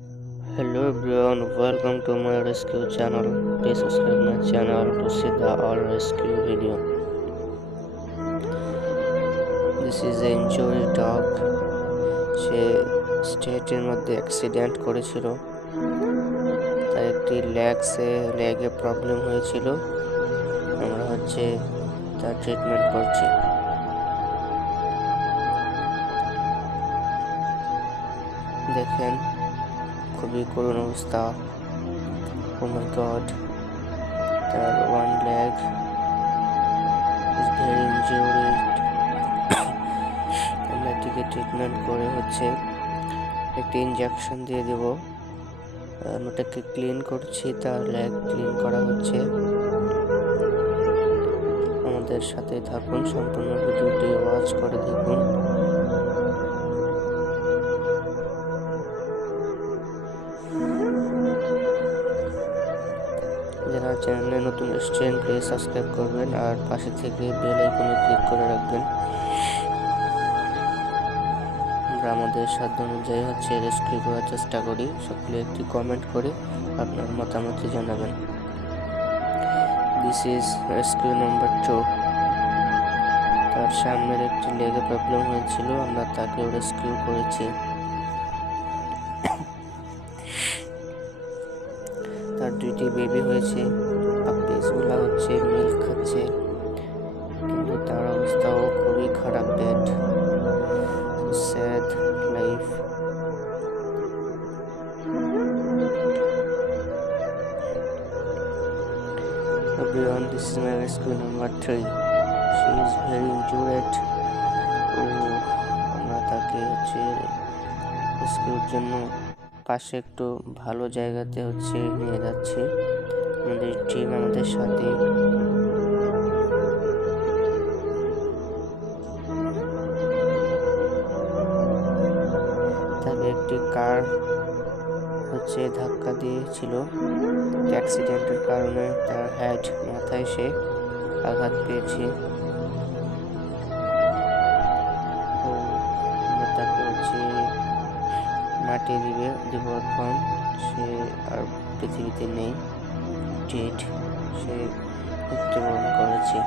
Hello everyone, welcome to my rescue channel. Please subscribe my channel to see the all rescue video. This is an injury dog. সে স্টেটের মধ্যে অ্যাক্সিডেন্ট করেছিল, তার একটি লেগে প্রবলেম হয়েছিল। আমরা তার ট্রিটমেন্ট করছি। দেখেন খুবই করুণ অবস্থা। ও মাই গড, তার one leg is very injured. আমরা এটিকে ট্রিটমেন্ট করে একটি ইনজেকশন দিয়ে দেব। ওটাকে ক্লিন করছি, তার লেগ ক্লিন করা হচ্ছে। আমাদের সাথে থাকুন, সম্পূর্ণ ভিডিওটি ওয়াচ করে দেখুন। যারা চ্যানেলে নতুন এসেছেন প্লিজ সাবস্ক্রাইব করবেন আর পাশে থেকে বেল আইকনে ক্লিক করে রাখবেন। আমরা আমাদের সাধ্য অনুযায়ী রেস্কিউ করার চেষ্টা করি। সকলে একটি কমেন্ট করে আপনার মতামত জানাবেন। This is rescue number 2। তার সামনের একটি লেগে প্রবলেম হয়েছিল, আমরা তাকে রেস্কিউ করেছি। তার 2টি বেবি হয়েছে, পাপিসগুলা মিল্ক খাচ্ছে, কিন্তু তার অবস্থাও খুবই খারাপ, bad, sad life. Everyone, this is my rescue number 3. She is very injured. আমরা তাকে রেস্কিউর জন্য পাশে একটু ভালো জায়গাতে নিয়ে যাচ্ছি। আমাদের টিম আমাদের সাথে। তাকে একটি কার ধাক্কা দিয়েছিল। অ্যাক্সিডেন্টের কারণে তার মাথায় সে আঘাত পেয়েছে। তাকে মাটি দিব এখন। সে আর পৃথিবীতে নেই, ডেড। সে মৃত্যুবরণ করেছে।